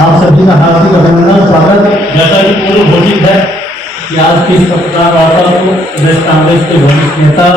आप सभी का हार्दिक अभिनंदन स्वागत। जैसा कि पूर्व घोषित है कि आज की इस पत्रकार वार्ता को प्रदेश कांग्रेस के वरिष्ठ नेता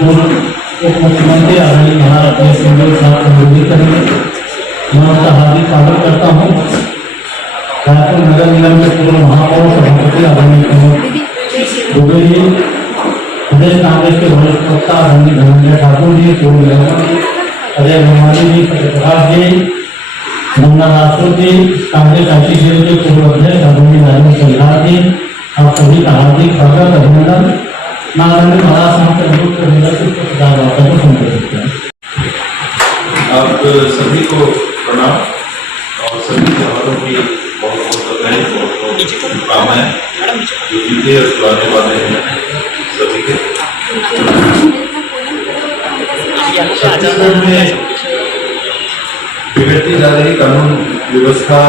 पूर्व उप मुख्यमंत्री आदरणीय महाराज सिंह साहब संबोधित करेंगे। मैं उनका हार्दिक स्वागत करता हूँ। रायपुर नगर निगम के पूर्व महापौर सभापति आदरणीय प्रमोद दुबे जी, प्रदेश कांग्रेस के वरिष्ठ वक्ता आदरणीय धनंजय ठाकुर जी, पूर्व mayor Ajay Kumari ji, Satyaprakash ji, Munna Rathore ji, Congress IT cell के पूर्व अध्यक्ष आदरणीय राजेंद्र चंद्राल जी, आप सभी का हार्दिक स्वागत अभिनंदन। माननीय महाराज साहब के अनुरोध करेंगे कि पत्रकार वार्ता को संबोधित करें। आप सभी को प्रणाम और सभी त्योहारों की बहुत बहुत बधाई, बहुत बहुत शुभकामनाएं जो बीते और जो आने वाले हैं सभी के। छत्तीसगढ़ में बिगड़ती जा रही कानून व्यवस्था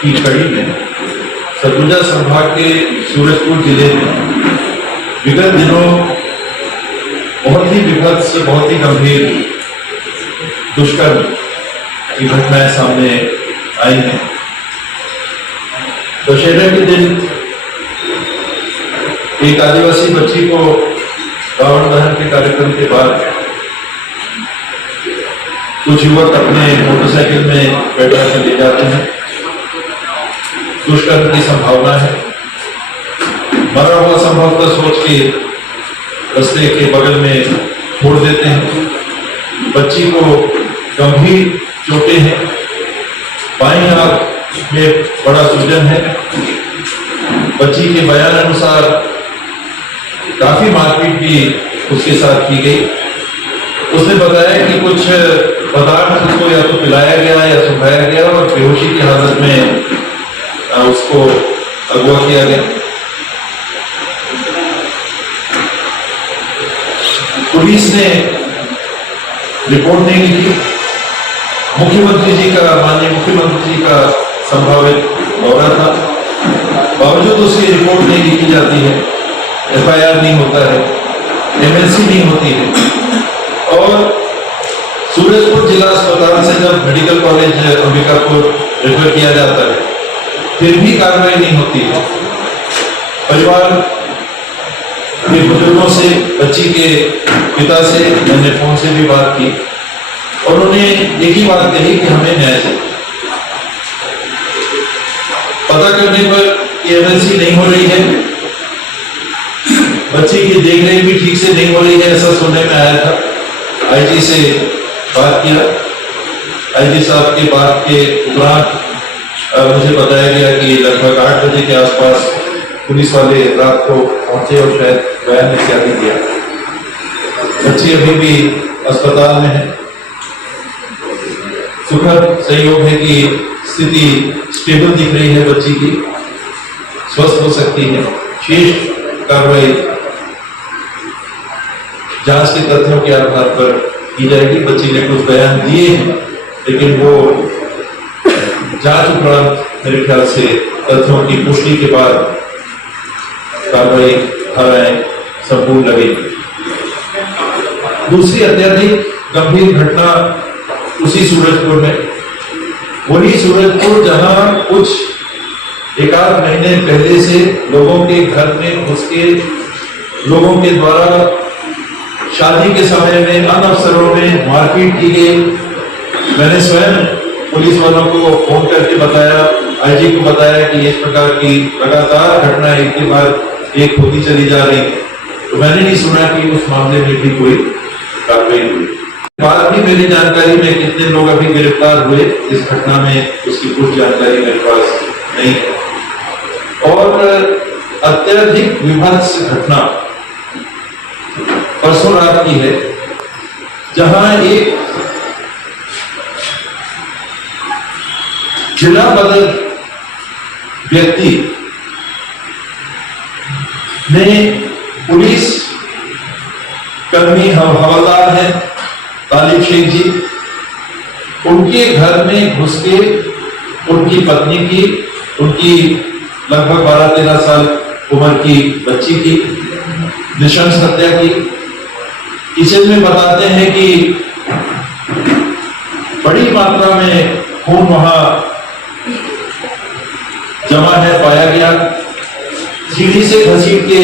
की कड़ी में सरगुजा संभाग के सूरजपुर जिले में विगत दिनों बहुत ही विभत्स, बहुत ही गंभीर दुष्कर्म की घटनाएं सामने आई हैं। दशहरा के दिन एक आदिवासी बच्ची को रावण दहन के कार्यक्रम के बाद कुछ युवक अपने मोटरसाइकिल में बैठा कर ले जाते हैं। दुष्कर्म की संभावना है। मरा हुआ संभवतः सोच के रास्ते के बगल में छोड़ देते हैं। बच्ची को गंभीर चोटें हैं। बाईं आंख में बड़ा सूजन है। बच्ची के बयान अनुसार काफी मारपीट भी उसके साथ की गई। उसने बताया कि कुछ पदार्थ उसको या तो पिलाया गया या सुखाया गया और बेहोशी की हालत में उसको अगवा किया गया। पुलिस ने रिपोर्ट नहीं लिखी। मुख्यमंत्री जी का, माननीय मुख्यमंत्री जी का संभावित दौरा था, बावजूद उसकी रिपोर्ट नहीं लिखी जाती है, FIR नहीं होता है, MLC नहीं होती है और सूरजपुर जिला अस्पताल से जब मेडिकल कॉलेज अंबिकापुर रेफर किया जाता है फिर भी कार्रवाई नहीं होती है। परिवार के बुजुर्गों से, बच्ची के पिता से मैंने फोन से भी बात की और उन्होंने एक ही बात कही कि हमें न्याय चाहिए। पता करने पर कि MLC नहीं हो रही है, बच्ची की देखरेख भी ठीक से नहीं हो रही है, ऐसा सुनने में आया था। IG से बात किया। IG साहब के बात के उपरांत मुझे बताया गया कि लगभग 8 बजे के आसपास पुलिस वाले रात को पहुंचे और शायद बयान इत्यादि दिया। बच्ची अभी भी अस्पताल में है। सुखद संयोग है कि स्थिति स्टेबल दिख रही है, बच्ची की स्वस्थ हो सकती है। शेष कार्रवाई जांच के तथ्यों के आधार पर की जाएगी। बच्ची ने कुछ बयान दिए हैं लेकिन वो जांच उपरांत मेरे ख्याल से तथ्यों की पुष्टि के बाद कार्रवाई धाराएं संपूर्ण लगेगी। दूसरी अत्यधिक गंभीर घटना उसी सूरजपुर में, वही सूरजपुर जहां कुछ एकाध महीने पहले से लोगों के घर में घुस के लोगों के द्वारा शादी के समय में अन अवसरों में मारपीट की गई। मैंने स्वयं पुलिस वालों को फोन करके बताया, IG को बताया कि इस प्रकार की लगातार घटना एक के बाद एक होती चली जा रही है। तो मैंने नहीं सुना कि उस मामले में भी कोई कार्रवाई हुई। बाद भी मेरी जानकारी में कितने लोग अभी गिरफ्तार हुए इस घटना में, उसकी कुछ जानकारी मेरे पास नहीं है। और अत्यधिक विभत्स घटना परसों रात की है, जहां एक जिला बदल व्यक्ति ने पुलिस कर्मी हवलदार है तालिब शेख जी, उनके घर में घुस के उनकी पत्नी की, उनकी लगभग 12-13 साल उम्र की बच्ची की नृशंस हत्या की। किचन में बताते हैं कि बड़ी मात्रा में खून वहां जमा है पाया गया। सीढ़ी से घसीट के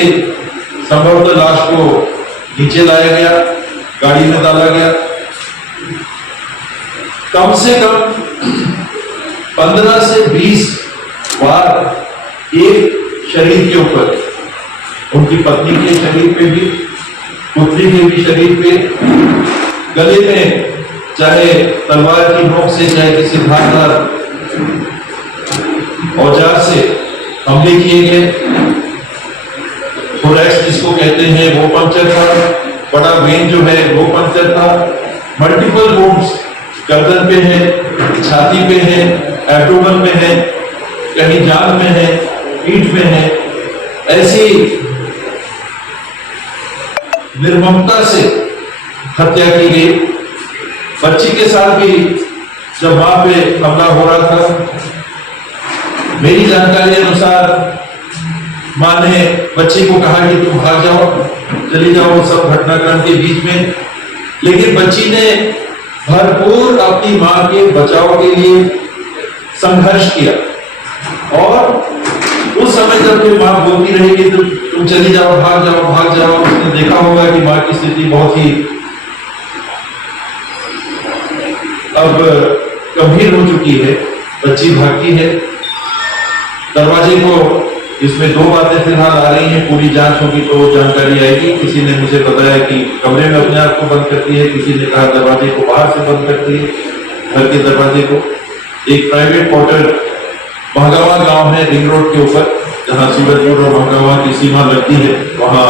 संभवतः लाश को नीचे लाया गया, गाड़ी में डाला गया। कम से कम 15 से 20 बार एक शरीर के ऊपर, उनकी पत्नी के शरीर पे भी, पुत्री के भी शरीर पे, गले में चाहे तलवार की नोक से चाहे किसी धारदार औजार से हमले किए गए। थोरैक्स जिसको कहते हैं वो पंक्चर था, बड़ा वेन जो है वो पंक्चर था। मल्टीपल वुंड्स गर्दन पे है, छाती पे है, एब्डोमेन में है, कहीं जांघ में है, पीठ में है। ऐसी निर्ममता से हत्या की गई। बच्ची के साथ भी जब मां पे हमला हो रहा था, मेरी जानकारी अनुसार मां ने बच्ची को कहा कि तुम भाग जाओ, चली जाओ सब घटनाक्रम के बीच में, लेकिन बच्ची ने भरपूर अपनी मां के बचाव के लिए संघर्ष किया। और उस समय जब कोई मां बोलती रही कि तुम चली जाओ, भाग जाओ, भाग जाओ, उसने देखा होगा कि मां की स्थिति बहुत ही अब गंभीर हो चुकी है। बच्ची भागती है, दरवाजे को, इसमें दो बातें फिलहाल आ रही हैं, पूरी जांच होगी तो जानकारी आएगी। किसी ने मुझे बताया कि कमरे में अपने आप को बंद करती है, किसी ने कहा दरवाजे को बाहर से बंद करती है, घर के दरवाजे को। एक प्राइवेट क्वार्टर महगावा गांव है रिंग रोड के ऊपर, जहां सूरजपुर और महगावा की सीमा लगती है, वहां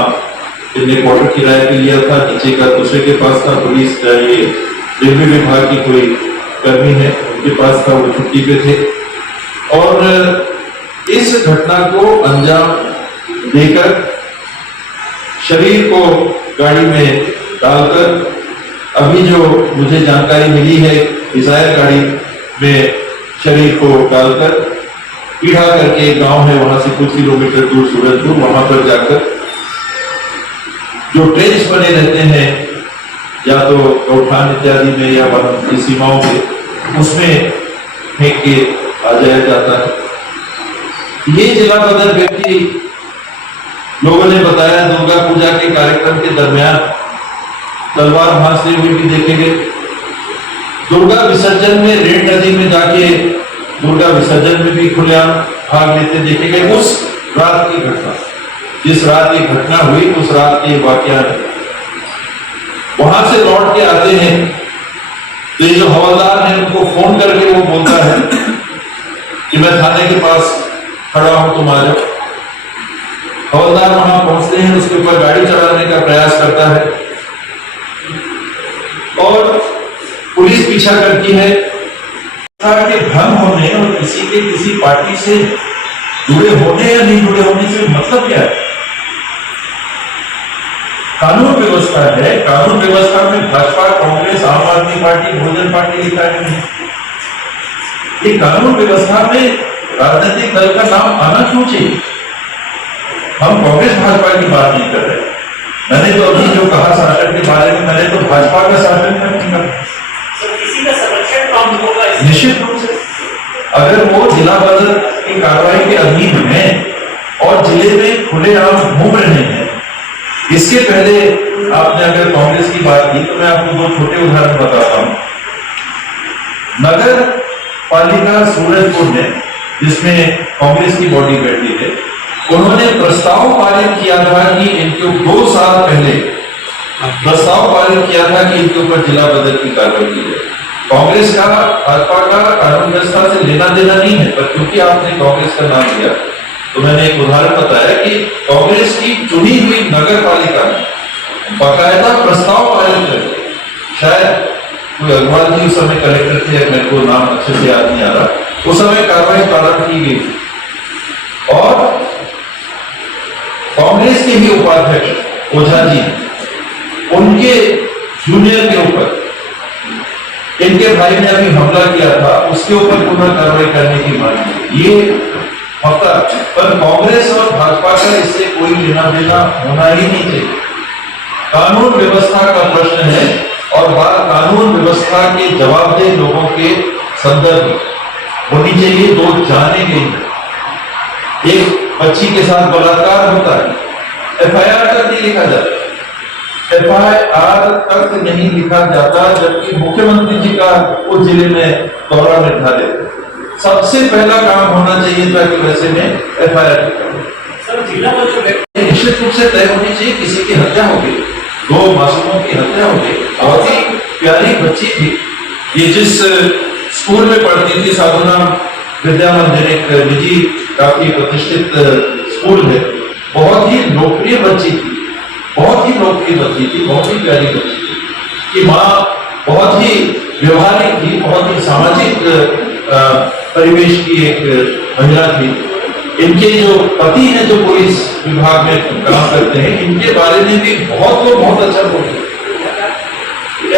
इन्हें क्वार्टर किराए पे लिया था। नीचे का दूसरे के पास था। पुलिस ये रेलवे विभाग की कोई कर्मी है, उनके पास था, वो छुट्टी पे थे। और इस घटना को अंजाम देकर शरीर को गाड़ी में डालकर, अभी जो मुझे जानकारी मिली है, डिजायर गाड़ी में शरीर को डालकर पीढ़ा करके गांव है वहां से कुछ किलोमीटर दूर सूरजपुर, वहां पर जाकर जो ट्रेंच बने रहते हैं या तो गौठान इत्यादि में या वन की सीमाओं पे, उसमें फेंक के आ जाया जाता है। ये जिला बदर व्यक्ति लोगों ने बताया दुर्गा पूजा के कार्यक्रम के दरमियान तलवार भांजते हुए भी देखे गए। दुर्गा विसर्जन में रेड नदी में जाके दुर्गा विसर्जन में भी खुलेआम भाग लेते देखे गए। उस रात की घटना, जिस रात ये घटना हुई, उस रात के वाकया है। वहां से लौट के आते हैं तो ये जो हवलदार है उनको फोन करके वो बोलता है कि मैं थाने के पास खड़ा हूं, तुम आ जाओ। हवलदार वहां पहुंचते हैं, उसके ऊपर गाड़ी चलाने का प्रयास करता है और पुलिस पीछा करती है। के भ्रम होने और किसी के किसी पार्टी से जुड़े होने या नहीं जुड़े होने से मतलब क्या है? कानून व्यवस्था है, कानून व्यवस्था में भाजपा, कांग्रेस, आम आदमी पार्टी, बहुजन पार्टी लिखा है नहीं। ये कानून व्यवस्था में राजनीतिक दल का नाम आना क्यों चाहिए? हम कांग्रेस भाजपा की बात नहीं कर रहे। मैंने तो अभी जो कहा शासन के बारे में, मैंने तो भाजपा का शासन करने का किसी का संरक्षण काम होगा निश्चित रूप से। अगर वो जिला बदर की कार्रवाई के अधीन है और जिले में खुलेआम घूम रहे हैं। इसके पहले आपने अगर कांग्रेस की बात की तो मैं आपको दो छोटे उदाहरण बताता हूं। नगर पालिका सूरजपुर में, जिसमें कांग्रेस की बॉडी बैठी है, उन्होंने प्रस्ताव पारित किया था कि इनके 2 साल पहले प्रस्ताव पारित किया था कि इनके ऊपर जिला बदर की कार्रवाई की जाए। कांग्रेस का, भाजपा का कानून व्यवस्था से लेना देना नहीं है, पर क्योंकि आपने कांग्रेस का नाम लिया तो मैंने एक उदाहरण बताया कि कांग्रेस की चुनी हुई नगर पालिका में बाकायदा प्रस्ताव पारित करके, शायद कोई अग्रवाल जी उस समय कलेक्टर थे, मेरे को नाम अच्छे से याद नहीं आ रहा, उस समय कार्रवाई प्रारंभ की गई और कांग्रेस के ही उपाध्यक्ष ओझा जी, उनके जूनियर के ऊपर इनके भाई ने अभी हमला किया था, उसके ऊपर पुनः कार्रवाई करने की मांग की। ये हफ्ता पर कांग्रेस और भाजपा का इससे कोई लेना देना होना ही नहीं चाहिए। कानून व्यवस्था का प्रश्न है और कानून व्यवस्था के जवाबदेह लोगों के संदर्भ होनी चाहिए। दो जाने गई, एक बच्ची के साथ बलात्कार होता है, एफआईआर तक नहीं लिखा जाता, एफआईआर तक नहीं लिखा जाता, जबकि मुख्यमंत्री जी का उस जिले में दौरा निर्धारित। सबसे पहला काम होना चाहिए था कि वैसे में एफआईआर सर जिला में जो व्यक्ति निश्चित रूप से तय होनी चाहिए। किसी की हत्या हो गई, दो मासूमों की हत्या हो गई, बहुत ही प्यारी बच्ची थी। ये जिस स्कूल में पढ़ती थी, साधुनाम विद्या मंदिर, एक निजी काफी प्रतिष्ठित स्कूल है, बहुत ही लोकप्रिय बच्ची थी, बहुत ही लोकप्रिय बच्ची थी, बहुत ही प्यारी बच्ची थी कि माँ बहुत ही व्यवहारिक थी, बहुत ही सामाजिक परिवेश की एक महिला थी। इनके जो पति हैं जो पुलिस विभाग में काम करते हैं, इनके बारे में भी बहुत लोग बहुत अच्छा बोले।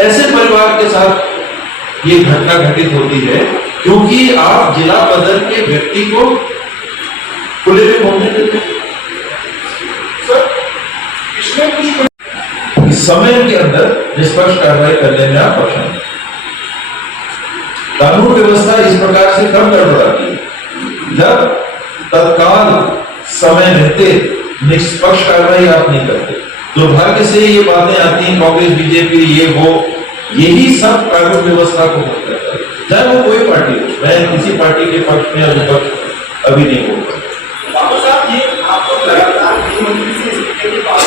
ऐसे परिवार के साथ ये घटना घटित होती है क्योंकि आप जिला पदर के व्यक्ति को खुले में घूमने देते हैं। इस समय के अंदर निष्पक्ष कार्रवाई करने में आप पक्षम हैं। कानून व्यवस्था इस प्रकार से कब गड़बड़ाती है जब तत्काल समय रहते निष्पक्ष कार्रवाई आप नहीं करते। दुर्भाग्य से ये बातें आती हैं, कांग्रेस बीजेपी ये वो, यही सब कानून व्यवस्था को होता है, चाहे वो कोई पार्टी हो। मैं किसी पार्टी के पक्ष में या विपक्ष अभी नहीं बोलता। बाबू साहब ये आपको लगातार गृहमंत्री से इस्तीफे की बात है।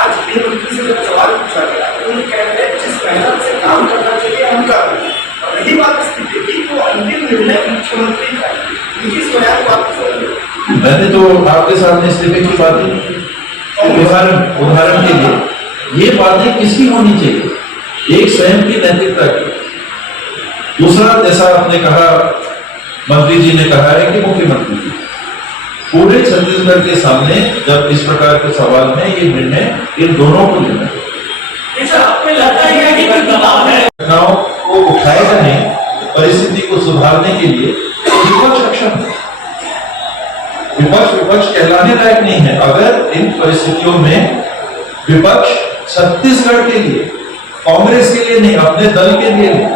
आज गृहमंत्री से जब सवाल पूछा गया तो उन्होंने कह रहे जिस मेहनत से काम करना चाहिए हम कर रहे हैं। और रही बात इस्तीफे की तो अंतिम निर्णय मुख्यमंत्री का है। इनकी स्वयं बात मैंने तो आपके सामने इस्तीफे की बात नहीं की। उदाहरण के लिए ये बातें किसकी होनी चाहिए? एक स्वयं की नैतिकता की। दूसरा, जैसा आपने कहा, मंत्री जी ने कहा है कि मुख्यमंत्री जी पूरे छत्तीसगढ़ के सामने जब इस प्रकार के सवाल में ये निर्णय इन दोनों को लेना है। आपको लगता है कि कोई दबाव है घटनाओं को उठाएगा नहीं, परिस्थिति को सुधारने के लिए विपक्ष सक्षम है। विपक्ष कहलाने लायक नहीं है अगर इन परिस्थितियों में विपक्ष छत्तीसगढ़ के लिए, कांग्रेस के लिए नहीं, अपने दल के लिए नहीं,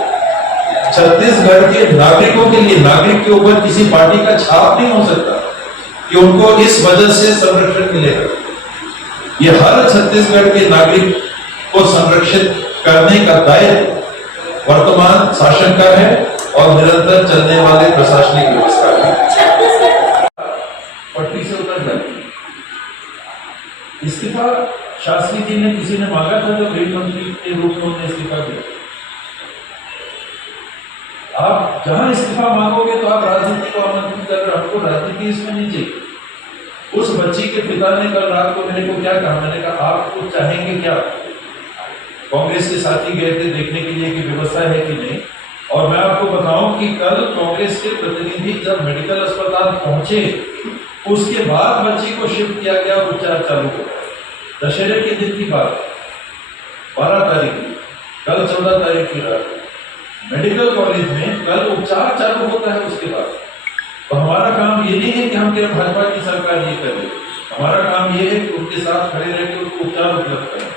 छत्तीसगढ़ के नागरिकों के लिए, नागरिक के ऊपर किसी पार्टी का छाप नहीं हो सकता कि उनको इस वजह से संरक्षण मिलेगा। ये हर छत्तीसगढ़ के नागरिक को संरक्षित करने का दायित्व वर्तमान शासन का है और निरंतर चलने वाले प्रशासनिक व्यवस्था का है। पटरी से उतर जाती इस्तीफा शास्त्री जी ने किसी ने मांगा था तो गृह मंत्री के रूप में उन्होंने इस्तीफा दिया। आप जहां इस्तीफा मांगोगे तो आप राजनीति को आमंत्रित कर रहे, हमको राजनीति इसमें नहीं चाहिए। उस बच्ची के पिता ने कल रात को मेरे को क्या कहा, मैंने कहा आप कुछ चाहेंगे क्या? कांग्रेस के साथी गए थे देखने के लिए कि व्यवस्था है कि नहीं, और मैं आपको बताऊं कि कल कांग्रेस के प्रतिनिधि जब मेडिकल अस्पताल पहुंचे उसके बाद बच्ची को शिफ्ट किया गया, उपचार चालू हो गया। दशहरे के दिन की बात, 12 तारीख की, कल 14 तारीख की रात मेडिकल कॉलेज में कल उपचार चालू होता है। उसके बाद तो हमारा काम ये नहीं है कि हम क्या भाजपा की सरकार ये कर रही, हमारा काम ये है कि उनके साथ खड़े रह के उनको उपचार उपलब्ध करें।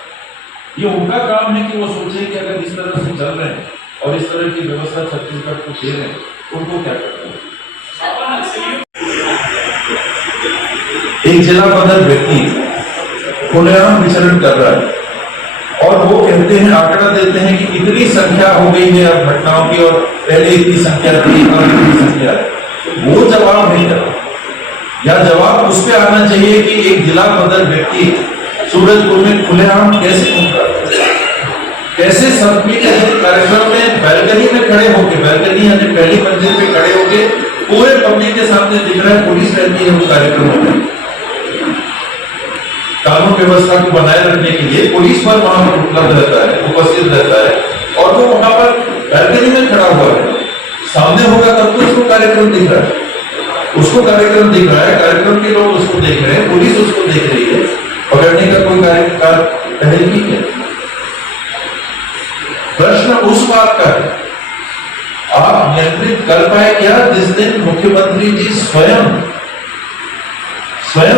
ये उनका काम है कि वो सोचे कि अगर इस तरह से चल रहे हैं और इस तरह की व्यवस्था छत्तीसगढ़ को दे रहे हैं, उनको क्या करना है। एक जिला पदर व्यक्ति खुलेआम विचरण कर रहा है और वो कहते हैं, आंकड़ा देते हैं कि इतनी संख्या हो गई है अब घटनाओं की और पहले इतनी संख्या थी और इतनी संख्या है। वो जवाब नहीं रहा, या जवाब उस पर आना चाहिए कि एक जिला पदर व्यक्ति सूरजपुर में खुलेआम कैसे घूम रहा है, कैसे सबकी कार्यक्रम में बैल्कनी में खड़े होके, बैल्कनी यानी पहली मंजिल पे खड़े होके पूरे पब्लिक के सामने दिख रहा है पुलिस रहती है उस कार्यक्रमों में। कानून व्यवस्था को बनाए रखने के लिए पुलिस पर वहां पर उपलब्ध रहता है, उपस्थित रहता है और वो वहां पर बैल्कनी में खड़ा हुआ है। सामने होगा तब तो उसको कार्यक्रम दिख रहा है, उसको कार्यक्रम दिख रहा है, कार्यक्रम के लोग उसको देख रहे हैं, पुलिस उसको देख रही है, पकड़ने का कोई कार्यकाल पहले नहीं है। प्रश्न उस बात का है, आप नियंत्रित कर पाए क्या जिस दिन मुख्यमंत्री जी स्वयं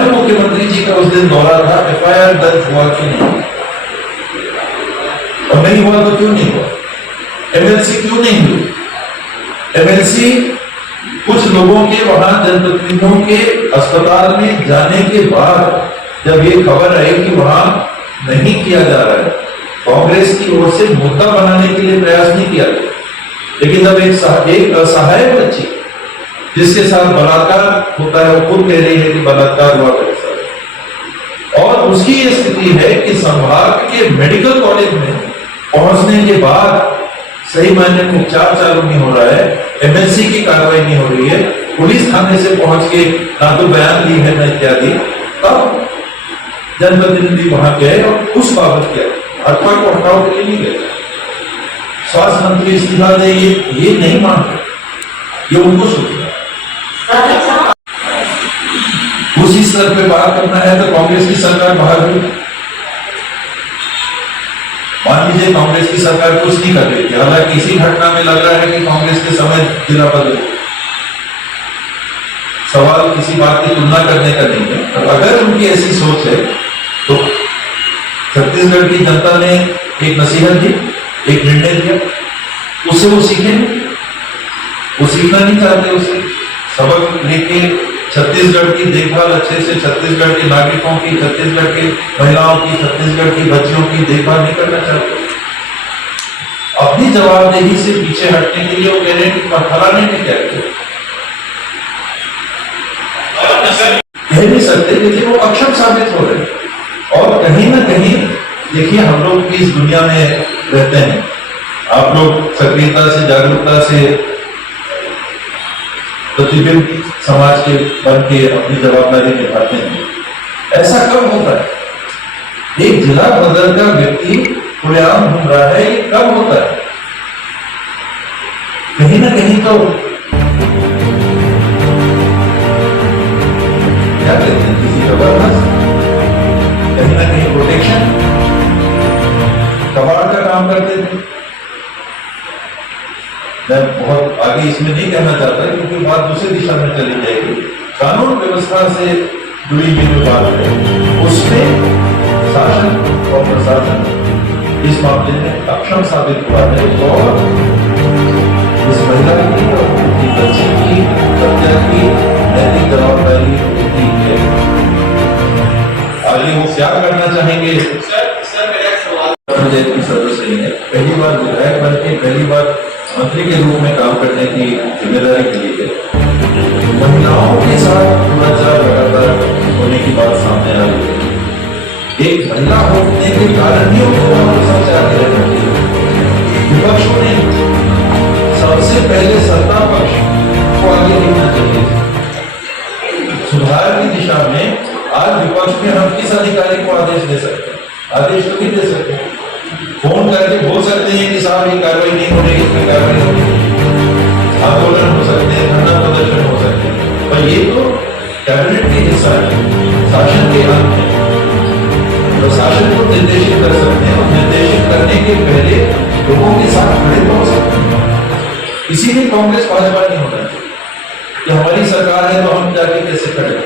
मुख्यमंत्री जी का उस दिन दौरा था, एफआईआर दर्ज हुआ कि नहीं? और नहीं हुआ तो क्यों नहीं हुआ? एमएलसी क्यों नहीं हुई? एमएलसी कुछ लोगों के वहां जनप्रतिनिधियों के अस्पताल में जाने के बाद जब ये खबर आई कि वहां नहीं किया जा रहा है, कांग्रेस की ओर से मुद्दा बनाने के लिए प्रयास नहीं किया गया। लेकिन जब एक असहाय बच्ची जिसके साथ बलात्कार होता है, वो खुद कह रही है कि बलात्कार हुआ मेरे साथ, और उसकी ये स्थिति है कि संभाग के मेडिकल कॉलेज में पहुंचने के बाद सही मायने में उपचार चालू नहीं हो रहा है, एमएलसी की कार्रवाई नहीं हो रही है, पुलिस थाने से पहुंच के ना तो बयान दी है न इत्यादि, तब जनप्रतिनिधि वहां गए और उस बाबत किया, अथवा को हटाओ के लिए नहीं गए। स्वास्थ्य मंत्री इस्तीफा दे, ये नहीं मान रहे, ये उनको सोचना। उसी स्तर पे बात करना है तो कांग्रेस की सरकार बाहर हुई। मान लीजिए कांग्रेस की सरकार कुछ नहीं कर रही थी, हालांकि इसी घटना में लग रहा है कि कांग्रेस के समय जिला बदल, सवाल किसी बात की तुलना करने का नहीं है। और अगर उनकी ऐसी सोच है तो छत्तीसगढ़ की जनता ने एक नसीहत दी, एक निर्णय दिया, उससे वो सीखेंगे। वो सीखना नहीं चाहते, उसे सबक लेके छत्तीसगढ़ की देखभाल अच्छे से, छत्तीसगढ़ के नागरिकों की, छत्तीसगढ़ के महिलाओं की, छत्तीसगढ़ की बच्चियों की देखभाल नहीं करना चाहते। अपनी जवाबदेही से पीछे हटने के लिए वो कह रहे हैं कि फलाने ने क्या किया, कह नहीं सकते, लेकिन वो अक्षम साबित हो रहे हैं। और कहीं ना कहीं देखिए, हम लोग भी इस दुनिया में रहते हैं, आप लोग सक्रियता से, जागरूकता से प्रतिबिंब समाज के बन के अपनी जवाबदारी निभाते हैं। ऐसा कब होता है? एक जिला बदल का व्यक्ति खुलेआम घूम रहा है, ये कब होता है? कहीं ना कहीं तो क्या कहते हैं, किसी जबरदस्त, कहीं ना कहीं प्रोटेक्शन, कबाड़ का काम करते थे। मैं बहुत आगे इसमें नहीं कहना चाहता क्योंकि बात दूसरी दिशा में चली जाएगी। कानून व्यवस्था से जुड़ी हुई जो बात है, उसमें शासन और प्रशासन इस मामले में अक्षम साबित हुआ है और इस महिला की और उनकी बच्ची की हत्या की नैतिक जवाबदारी उनकी है। आगे वो क्या करना चाहेंगे? सर मेरा एक सवाल, पंचायत की सदस्य नहीं है, पहली बार विधायक बन के पहली बार मंत्री के रूप में काम करने की जिम्मेदारी के लिए महिलाओं के साथ दुराचार लगातार होने की बात सामने आ रही है। एक महिला होने के कारण ही उनको सबसे आगे रहना चाहिए। विपक्षों ने सबसे पहले सत्ता पक्ष को आगे देखना चाहिए। सुधार की दिशा में आज विपक्ष में हम किस अधिकारी को आदेश दे सकते हैं? आदेश तो नहीं दे सकते, फोन करके बोल सकते हैं कि साहब ये कार्रवाई नहीं हो रही, इसमें कार्रवाई हो रही, आंदोलन हो सकते हैं, धरना प्रदर्शन हो सकते हैं, पर ये तो कैबिनेट के हिस्सा है, शासन के अंग है, तो शासन को निर्देशित कर सकते हैं और निर्देशित करने के पहले लोगों के साथ खड़े हो सकते हैं। इसीलिए कांग्रेस भाजपा नहीं होना चाहिए कि हमारी सरकार है तो हम जाके कैसे खड़े हो।